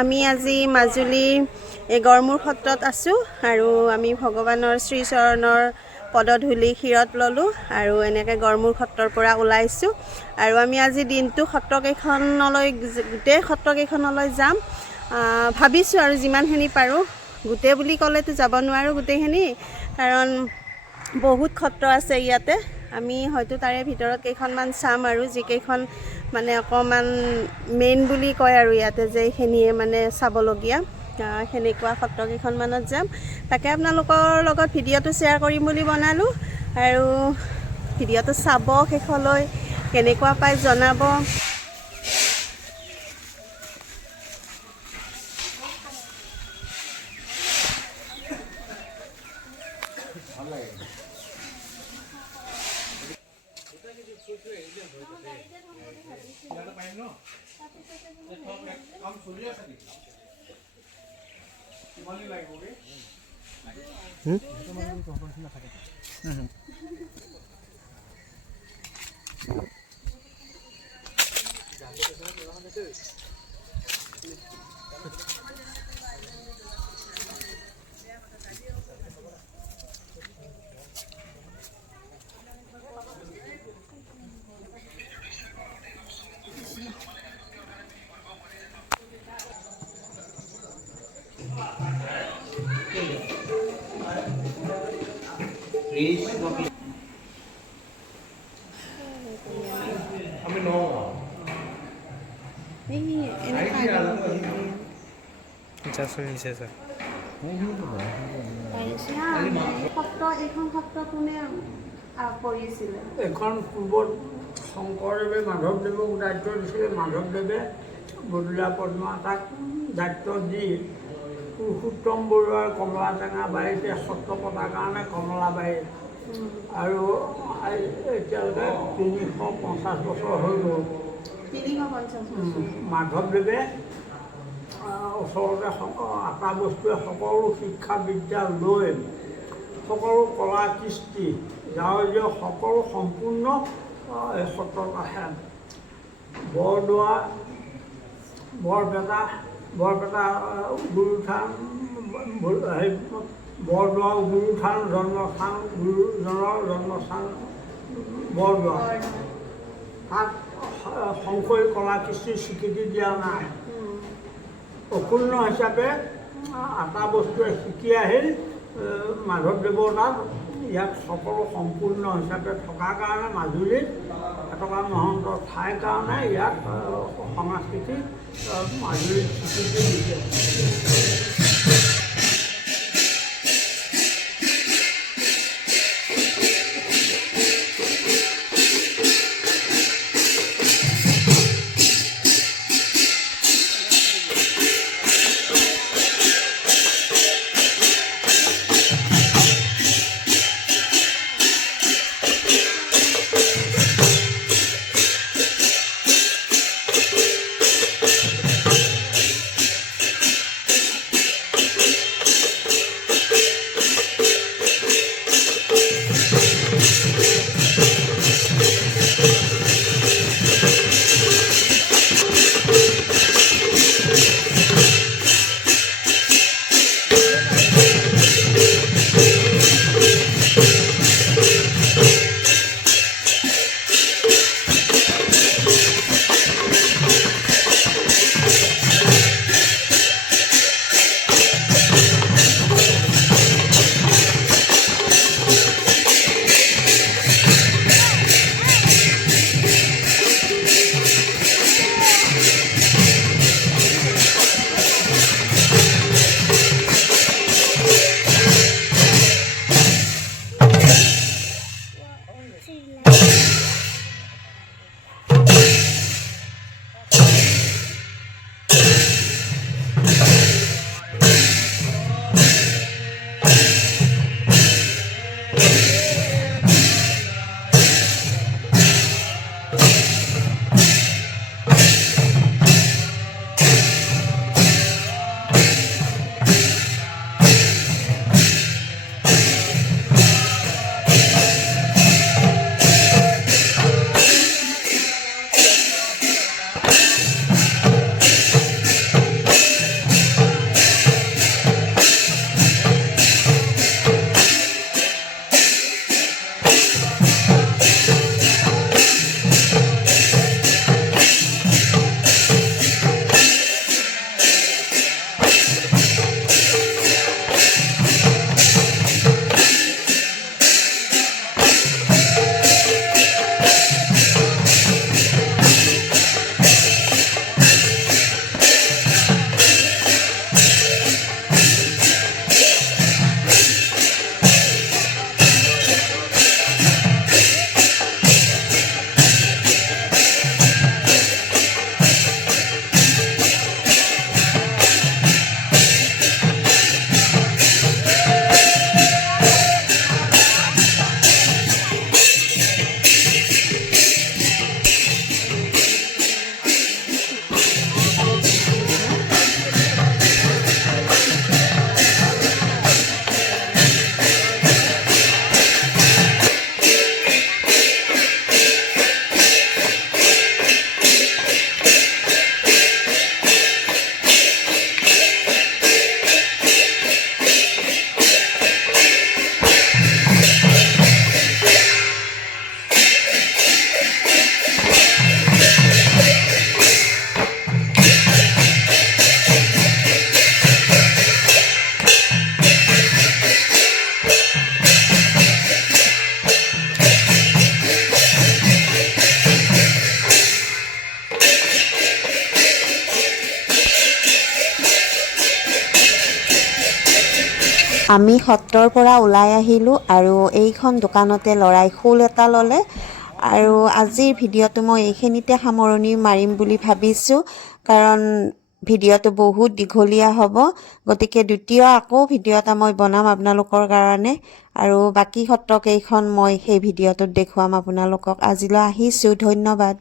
আমি আজি মাজুলীৰ গড়মূৰ সত্ৰত আছোঁ আৰু আমি ভগৱানৰ শ্ৰীচৰণৰ পদধূলি শিৰত ল'লোঁ আৰু এনেকৈ গড়মূৰ সত্ৰৰ পৰা ওলাইছোঁ আৰু আমি আজি দিনটো সত্ৰকেইখনলৈ গোটেই সত্ৰকেইখনলৈ যাম ভাবিছোঁ আৰু যিমানখিনি পাৰোঁ গোটেই বুলি ক'লেতো যাব নোৱাৰোঁ গোটেইখিনি কাৰণ বহুত সত্ৰ আছে ইয়াতে আমি হয়তো তাৰে ভিতৰত কেইখনমান চাম আৰু যিকেইখন মানে অকণমান মেইন বুলি কয় আৰু ইয়াতে যে এইখিনিয়ে মানে চাবলগীয়া সেনেকুৱা সত্ৰকেইখনমানত যাম তাকে আপোনালোকৰ লগত ভিডিঅ'টো শ্বেয়াৰ কৰিম বুলি বনালোঁ আৰু ভিডিঅ'টো চাব শেষলৈ কেনেকুৱা পায় জনাব এখন পূৰ্বত শংকৰদেৱে মাধৱদেৱক দায়িত্ব দিছিলে মাধৱদেৱে বদলীয়া পদ্মাতাক দায়িত্ব দি পুৰুষোত্তম বৰুৱাৰ কমলা টেঙা বাৰীতে সত্ৰ পতাৰ কাৰণে কমলাবাৰী আৰু এতিয়ালৈকে 350 বছৰ হৈ গ'ল মাধৱদেৱে ওচৰতে আটা বস্তুৱে সকলো শিক্ষা বিদ্যা লৈ সকলো কলা কৃষ্টি যাৱতীয় সকলো সম্পূৰ্ণ এই সত্ৰত আহে বৰদোৱা বৰপেটা গুৰুথান বৰদোৱা গুৰুথান জন্মস্থান গুৰুজনৰ জন্মস্থান বৰদোৱা তাত সংশয় কলা কৃষ্টিৰ স্বীকৃতি দিয়া নাই অক্ষুণ্ণ হিচাপে আটা বস্তুৱে শিকি আহিল মাধৱদেৱৰ তাত ইয়াত সকলো সম্পূৰ্ণ হিচাপে থকাৰ কাৰণে মাজুলীত এটকা মহন্ত ঠাইৰ কাৰণে ইয়াত সংস্কৃতি মাজুলীত স্বীকৃতি দিছে আমি সত্ৰৰ পৰা ওলাই আহিলোঁ আৰু এইখন দোকানতে ল'ৰাই শূল এটা ল'লে। আৰু আজিৰ ভিডিঅ'টো মই এইখিনিতে সামৰণি মাৰিম বুলি ভাবিছোঁ, কাৰণ ভিডিঅ'টো বহুত দীঘলীয়া হ'ব। গতিকে দ্বিতীয় আকৌ ভিডিঅ' এটা মই বনাম আপোনালোকৰ কাৰণে, আৰু বাকী সত্ৰকেইখন মই সেই ভিডিঅ'টোত দেখুৱাম আপোনালোকক। আজিলৈ আহিছোঁ, ধন্যবাদ।